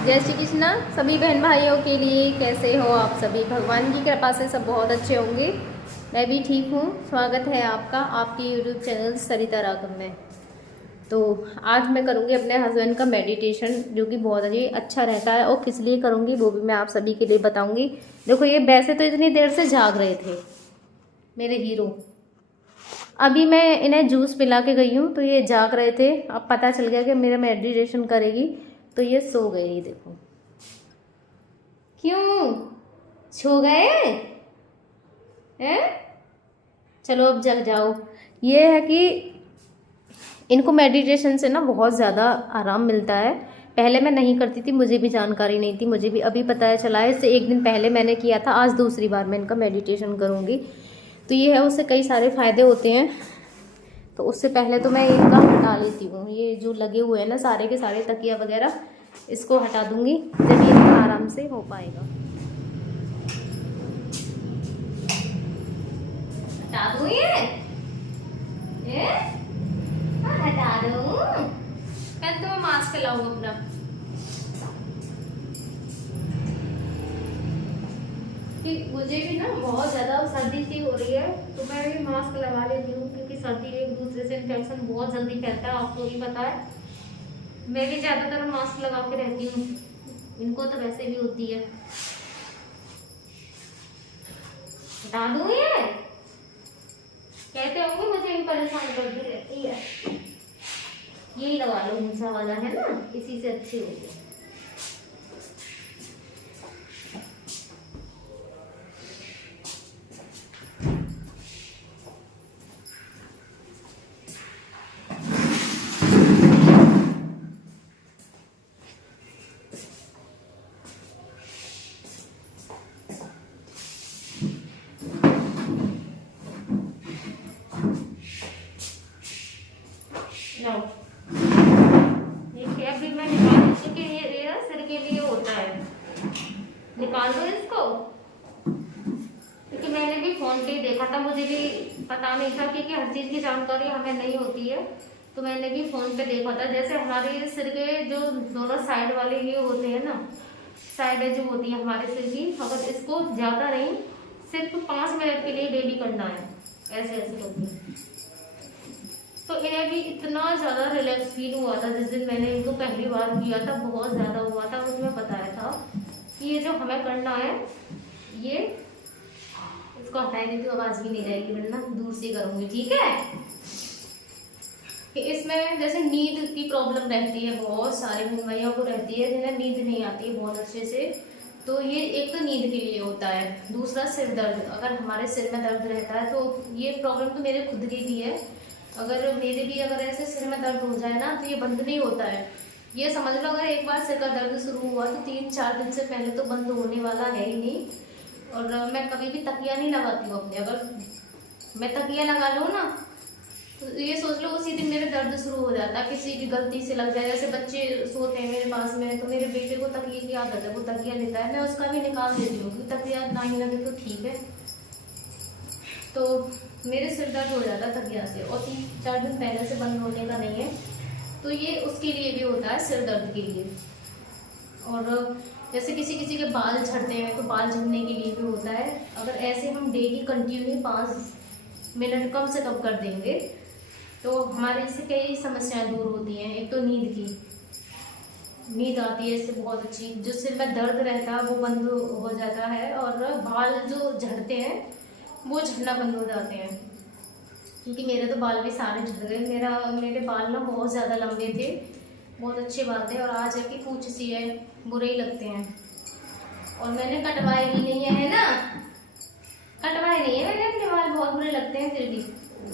जय श्री कृष्णा सभी बहन भाइयों के लिए। कैसे हो आप सभी? भगवान की कृपा से सब बहुत अच्छे होंगे। मैं भी ठीक हूँ। स्वागत है आपका आपके यूट्यूब चैनल सरिता रागम में। तो आज मैं करूँगी अपने हस्बैंड का मेडिटेशन, जो कि बहुत ही अच्छा रहता है, और किस लिए करूँगी वो भी मैं आप सभी के लिए बताऊँगी। देखो, ये वैसे तो इतनी देर से जाग रहे थे मेरे हीरो। अभी मैं इन्हें जूस पिला के गई हूँ तो ये जाग रहे थे। अब पता चल गया कि मेरा मेडिटेशन करेगी तो ये सो गए। ये देखो, क्यों सो गए हैं? चलो अब जग जाओ। ये है कि इनको मेडिटेशन से ना बहुत ज़्यादा आराम मिलता है। पहले मैं नहीं करती थी, मुझे भी जानकारी नहीं थी, मुझे भी अभी पता है चला है। इससे एक दिन पहले मैंने किया था, आज दूसरी बार मैं इनका मेडिटेशन करूँगी। तो ये है, उससे कई सारे फ़ायदे होते हैं। तो उससे पहले तो मैं इनका हटा लेती हूँ, ये जो लगे हुए हैं ना सारे के सारे तकिया वगैरह, इसको हटा दूँगी जब ये इनका आराम से हो पाएगा। हटा दूँ ये हटा दूँ। पहले तो मैं मास्क लाऊँ अपना। कि मुझे भी ना बहुत ज़्यादा सर्दी सी हो रही है, तो मैं भी मास्क लगा लेती हूँ, क्योंकि सर्दी एक दूसरे से इन्फेक्शन बहुत जल्दी फैलता है, आपको भी पता है। मैं भी ज़्यादातर मास्क लगा के रहती हूँ, इनको तो वैसे भी होती है। हटा दूँ ये? कहते होंगे मुझे भी परेशान करती रहती है। यही लगा लो, ऊंचा वाला है ना, इसी से अच्छी होगी। ये कैप भी मैं निकाल देती हूँ कि ये सिर के लिए होता है। निकाल दो इसको, क्योंकि मैंने भी फोन पे देखा था, मुझे भी पता नहीं था, क्योंकि हर चीज़ की जानकारी हमें नहीं होती है। तो मैंने भी फोन पे देखा था, जैसे हमारे सिर के जो दोनों साइड वाले ये होते हैं ना, साइडें जो होती है हमारे सिर की, अगर इसको ज़्यादा नहीं, सिर्फ 5 मिनट के लिए डेली करना है, ऐसे ऐसे करके। तो इन्हें भी इतना ज़्यादा रिलैक्स फील हुआ था जिस दिन मैंने इनको पहली बार किया था, बहुत ज़्यादा हुआ था। उसमें बताया था कि ये जो हमें करना है, ये इसको हटाएंगे तो आवाज़ भी नहीं रहेगी, वरना दूर से करूँगी, ठीक है? कि इसमें जैसे नींद की प्रॉब्लम रहती है, बहुत सारे भैया को रहती है जिन्हें नींद नहीं आती है बहुत अच्छे से। तो ये एक तो नींद के लिए होता है, दूसरा सिर दर्द। अगर हमारे सिर में दर्द रहता है, तो ये प्रॉब्लम तो मेरे खुद की भी है। अगर मेरे भी अगर ऐसे सिर में दर्द हो जाए ना, तो ये बंद नहीं होता है। ये समझ लो, अगर एक बार सिर का दर्द शुरू हुआ तो 3-4 दिन से पहले तो बंद होने वाला है ही नहीं। और मैं कभी भी तकिया नहीं लगाती हूँ अपने। अगर मैं तकिया लगा लूँ ना, तो ये सोच लो उसी दिन मेरे दर्द शुरू हो जाता है। किसी की गलती से लग जाए, जैसे बच्चे सोते हैं मेरे पास में, तो मेरे बेटे को तकिए की आदत है, वो तकिया लेता है, मैं उसका भी निकाल देती हूँ, क्योंकि तकिया ना ही लगे तो ठीक है। तो मेरे सिर दर्द हो जाता है तकिया से, और 3-4 दिन पहले से बंद होने का नहीं है। तो ये उसके लिए भी होता है, सिर दर्द के लिए। और जैसे किसी किसी के बाल झड़ते हैं, तो बाल झड़ने के लिए भी होता है। अगर ऐसे हम डेली कंटिन्यू 5 मिनट कम से कम कर देंगे, तो हमारे इससे कई समस्याएं दूर होती हैं। एक तो नींद की, नींद आती है इससे बहुत अच्छी। जो सिर में दर्द रहता है वो बंद हो जाता है, और बाल जो झड़ते हैं वो झड़ना बंद हो जाते हैं। क्योंकि मेरे तो बाल भी सारे झड़ गए। मेरे बाल ना बहुत ज़्यादा लंबे थे, बहुत अच्छे बाल थे, और आज है कि पूंछ सी है, बुरे ही लगते हैं। और मैंने कटवाए भी नहीं है ना, कटवाए नहीं है मैंने अपने बाल, बहुत बुरे लगते हैं फिर भी।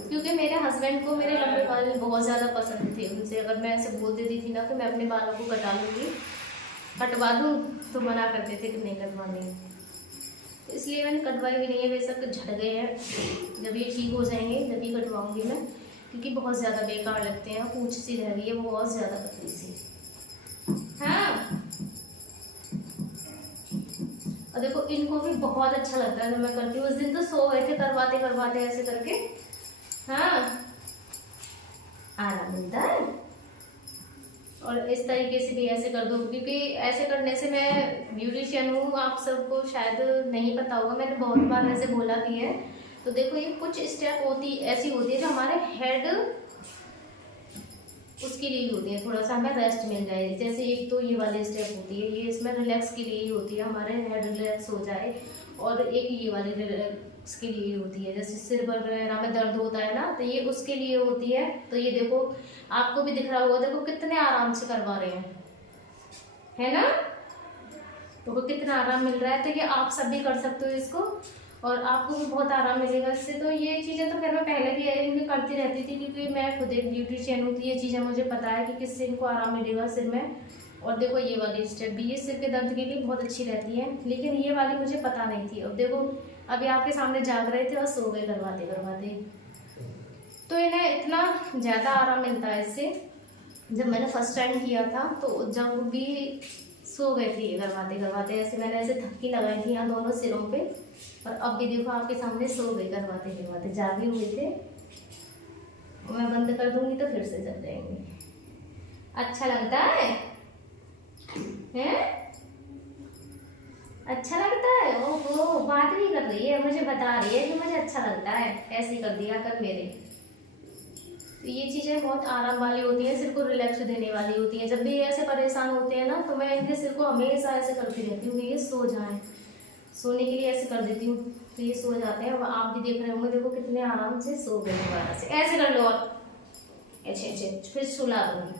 क्योंकि मेरे हस्बैंड को मेरे लंबे बाल बहुत ज़्यादा पसंद थे। उनसे अगर मैं ऐसे बोल देती थी ना कि मैं अपने बालों को कटा लूँगी, कटवा दूँ, तो मना करते थे कि नहीं कटवाने। इसलिए मैंने कटवाई भी नहीं है। बेशक झड़ गए हैं, जब ये ठीक हो जाएंगे जब ही कटवाऊँगी मैं, क्योंकि बहुत ज़्यादा बेकार लगते हैं। पूंछ सी रह रही है बहुत ज़्यादा पतली सी। हाँ, और देखो इनको भी बहुत अच्छा लगता है जब मैं करती हूँ। उस दिन तो सो गए थे करवाते करवाते ऐसे करके। हाँ, आराम मिलता है। और इस तरीके से भी ऐसे कर दो, क्योंकि ऐसे करने से, मैं ब्यूटिशियन हूँ, आप सबको शायद नहीं पता होगा, मैंने बहुत बार ऐसे बोला भी है। तो देखो ये कुछ स्टेप ऐसी होती है जो हमारे हेड उसके लिए ही होती है, थोड़ा सा हमें रेस्ट मिल जाए। जैसे एक तो ये वाली स्टेप होती है, ये इसमें रिलैक्स के लिए ही होती है, हमारे हेड रिलैक्स हो जाए। और एक ये वाली रिलैक्स के लिए होती है, जैसे सिर वगैरह में दर्द होता है ना, तो ये उसके लिए होती है। तो ये देखो आपको भी दिख रहा होगा, देखो कितने आराम से करवा रहे हैं, है ना, तो कितना आराम मिल रहा है। तो ये आप सब भी कर सकते हो इसको, और आपको भी बहुत आराम मिलेगा इससे। तो ये चीज़ें तो खैर मैं पहले भी करती रहती थी, क्योंकि मैं खुद एक ब्यूटिशियन हूँ, तो ये चीज़ें मुझे पता है कि किससे इनको आराम मिलेगा सिर में। और देखो ये वाली स्टेप भी, ये सिर के दर्द के लिए बहुत अच्छी रहती है, लेकिन ये वाली मुझे पता नहीं थी। अब देखो अभी आपके सामने जाग रहे थे और सो गए करवाते करवाते। तो इन्हें इतना ज़्यादा आराम मिलता है इससे। जब मैंने फर्स्ट टाइम किया था तो जब भी सो गए थे ये करवाते करवाते, ऐसे मैंने ऐसे थपकी लगाई थी यहाँ दोनों सिरों पे। और अब भी देखो आपके सामने सो गए करवाते करवाते, जागे हुए थे। मैं बंद कर दूंगी तो फिर से जग जाएंगे। अच्छा लगता है हैं? अच्छा लगता है? ओहो, बात भी कर रही है, मुझे बता रही है कि मुझे अच्छा लगता है, ऐसे कर दिया कर मेरे। तो ये चीज़ें बहुत आराम वाली होती हैं, सिर को रिलैक्स देने वाली होती हैं। जब भी ऐसे परेशान होते हैं ना, तो मैं इनके सिर को हमेशा ऐसे करती रहती हूँ कि ये सो जाएं। सोने के लिए ऐसे कर देती हूँ तो ये सो जाते हैं। अब आप भी देख रहे होंगे, देखो कितने आराम से सो गए दोबारा से। ऐसे कर लो और अच्छे अच्छे फिर सुला दूंगी।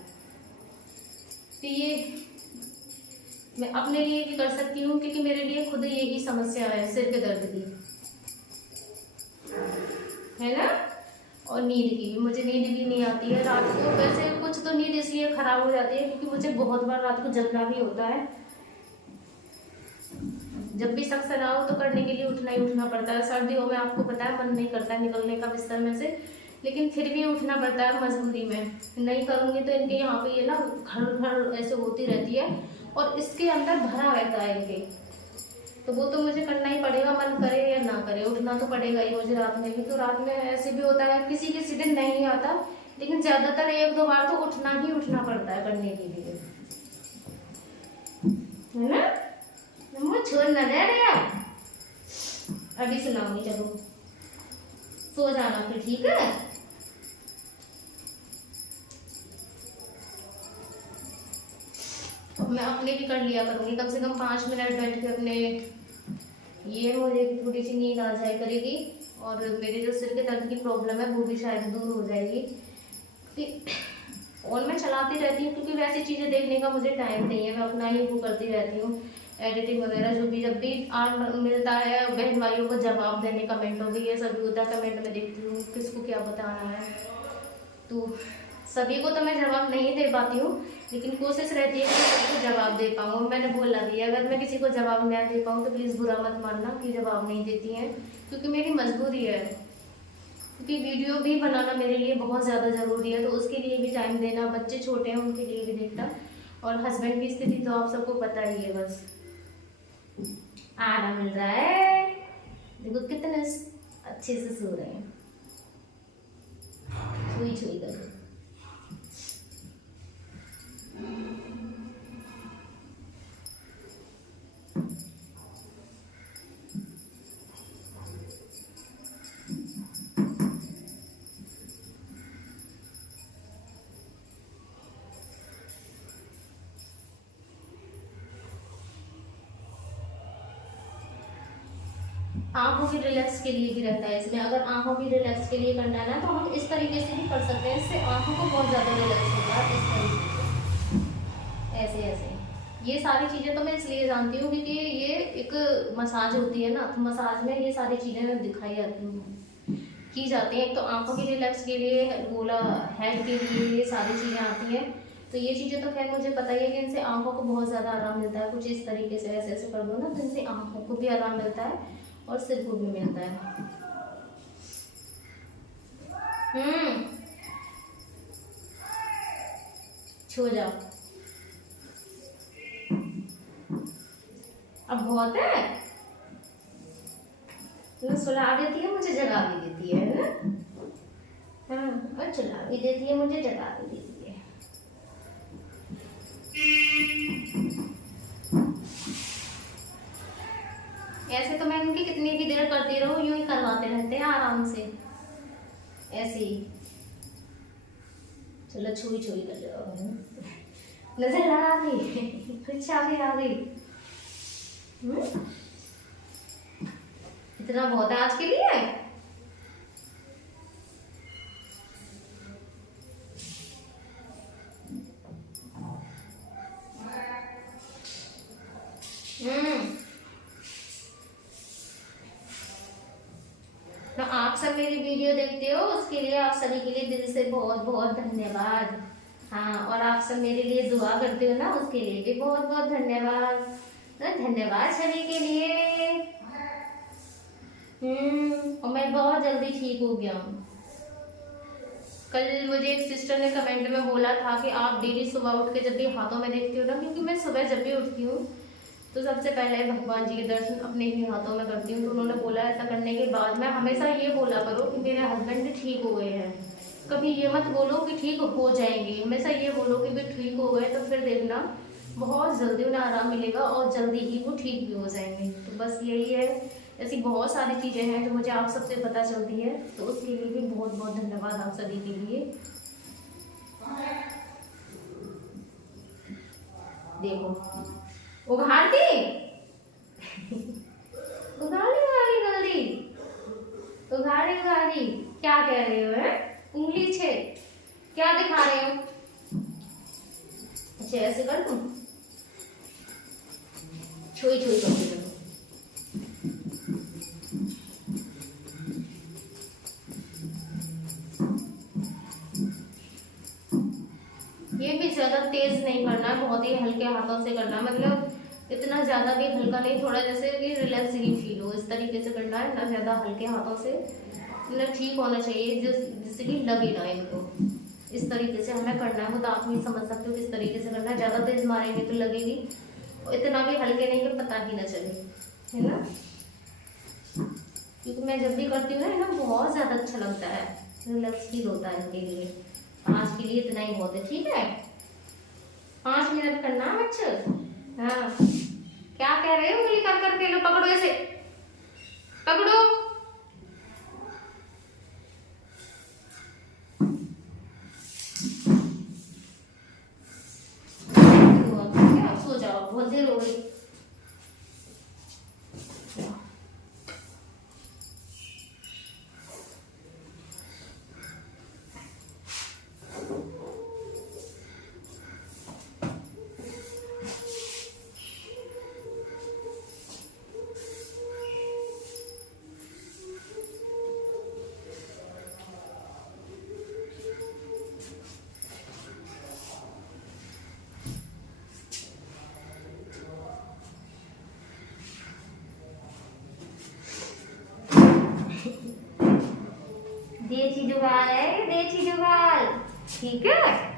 तो ये मैं अपने लिए भी कर सकती हूँ, क्योंकि मेरे लिए खुद यही समस्या है सिर के दर्द की, है ना। और नींद की भी, मुझे नींद भी नहीं आती है रात को। वैसे कुछ तो नींद इसलिए खराब हो जाती है क्योंकि मुझे बहुत बार रात को जगना भी होता है। जब भी सख्त तनाव हो तो करने के लिए उठना ही उठना पड़ता है। सर्दियों में आपको पता है मन नहीं करता है निकलने का बिस्तर में से, लेकिन फिर भी उठना पड़ता है मजबूरी में। नहीं करूँगी तो इनके यहाँ पे ये ना घर घर ऐसे होती रहती है और इसके अंदर भरा रहता है इनके, तो वो तो मुझे करना ही पड़ेगा, मन करे या ना करे, उठना तो पड़ेगा ही मुझे रात में भी। तो रात में ऐसे भी होता है, किसी किसी दिन नहीं आता, लेकिन ज्यादातर एक दो बार तो उठना ही उठना पड़ता है करने के लिए, है ना। मुझे छोड़ ना दे रहे आप, अभी सुनाऊंगी, चलो सो जाना फिर, ठीक है। मैं अपने भी कर लिया करूंगी, कम से कम 5 मिनट बैठ के अपने, ये मुझे थोड़ी सी नींद आ जाए करेगी और मेरे जो सिर के दर्द की प्रॉब्लम है वो भी शायद दूर हो जाएगी। और मैं चलाती रहती हूँ क्योंकि वैसी चीज़ें देखने का मुझे टाइम नहीं है, मैं अपना ही वो करती रहती हूँ, एडिटिंग वगैरह जो भी। जब भी आर्ट मिलता है बहन भाइयों को जवाब देने, कमेंटों में ये सब होता है, कमेंट में देखती हूँ किसको क्या बताना है। तो सभी को तो मैं जवाब नहीं दे पाती हूँ, लेकिन कोशिश रहती है कि मैं सबको जवाब दे पाऊँ। मैंने बोला भी अगर मैं किसी को जवाब नहीं दे पाऊँ तो प्लीज़ बुरा मत मानना कि जवाब नहीं देती हैं, क्योंकि मेरी मजबूरी है। क्योंकि वीडियो भी बनाना मेरे लिए बहुत ज़्यादा ज़रूरी है, तो उसके लिए भी टाइम देना, बच्चे छोटे हैं उनके लिए भी देखना, और हस्बैंड की स्थिति तो आप सबको पता ही है। बस आराम मिल रहा है, देखो कितने अच्छे से सो रहे हैं, छुई छुई कर। आंखों की रिलैक्स के लिए भी रहता है इसमें। अगर आंखों की रिलैक्स के लिए करना है ना तो हम इस तरीके से भी कर सकते हैं, इससे आंखों को बहुत ज़्यादा रिलैक्स होगा। इस तरीके से ऐसे ऐसे, ये सारी चीज़ें तो मैं इसलिए जानती हूँ क्योंकि ये एक मसाज होती है ना, तो मसाज में ये सारी चीज़ें दिखाई जाती हैं, की जाती हैं। एक तो आंखों की रिलैक्स के लिए, बोला हेड के लिए, ये सारी चीज़ें आती हैं। तो ये चीज़ें तो खैर मुझे पता ही है कि इनसे आंखों को बहुत ज़्यादा आराम मिलता है। कुछ इस तरीके से ऐसे ऐसे कर दो ना तो इनसे आंखों को भी आराम मिलता है और सिर को भी मिलता है। छो जाओ, अब बहुत है, तो सुला देती है मुझे, जगा भी देती है ना। हाँ, और चला भी देती है मुझे, जगा भी देती है। सकते हैं आराम से, ऐसे ही। चलो छुई छुई कर लो, नजर आ गई, कुछ आगे आ गई। इतना बहुत है आज के लिए। तो आप सब मेरी वीडियो देखते हो, उसके लिए आप सभी के लिए दिल से बहुत बहुत धन्यवाद। हाँ, और आप सब मेरे लिए दुआ करते हो ना, उसके लिए भी बहुत बहुत धन्यवाद। धन्यवाद सभी के लिए। और मैं बहुत जल्दी ठीक हो गया हूँ। कल मुझे एक सिस्टर ने कमेंट में बोला था कि आप डेली सुबह उठ के जब भी हाथों में देखती हो ना, क्योंकि मैं सुबह जब भी उठती हूँ तो सबसे पहले भगवान जी के दर्शन अपने ही हाथों में करती हूँ। तो उन्होंने बोला ऐसा करने के बाद मैं हमेशा ये बोला करो कि मेरे हस्बैंड ठीक हो गए हैं। कभी ये मत बोलो कि ठीक हो जाएंगे, हमेशा ये बोलो कि भी ठीक हो गए, तो फिर देखना बहुत जल्दी उन्हें आराम मिलेगा और जल्दी ही वो ठीक भी हो जाएंगे। तो बस यही है, ऐसी बहुत सारी चीज़ें हैं जो मुझे आप सबसे पता चलती है, तो उसके लिए भी बहुत बहुत धन्यवाद आप सभी के लिए। देखो उघाड़ती उघाड़ी उघाड़ी जल्दी, उघाड़ी उघाड़ी क्या कह रहे हो? है उंगली छे क्या दिखा रहे हो? अच्छा ऐसे कर दूं, छुई छुई कर दो। ये भी ज्यादा तेज नहीं करना है, बहुत ही हल्के हाथों से करना है, मतलब इतना ज्यादा भी हल्का नहीं, थोड़ा जैसे कि रिलैक्स ही फील हो, इस तरीके से करना है ना, ज्यादा हल्के हाथों से, मतलब ठीक होना चाहिए, जिससे कि लगे ना इनको। इस तरीके से हमें करना है, वो तो आप नहीं समझ सकते हो किस तरीके से करना है। ज्यादा तेज मारेंगे तो लगेगी, और इतना भी हल्के नहीं कि पता ही ना चले, है ना। क्योंकि मैं जब भी करती हूँ ना बहुत ज्यादा अच्छा लगता है, रिलैक्स फील होता है इनके लिए। आज के लिए इतना ही बहुत है, ठीक है। 5 मिनट करना है बच्चे। हाँ क्या कह रहे हो? उंगली कर करके लो, पकड़ो ऐसे, पकड़ो। सो जाओ, बहुत देर हो गई। देसी जुगाड़ है, देसी जुगाड़, ठीक है।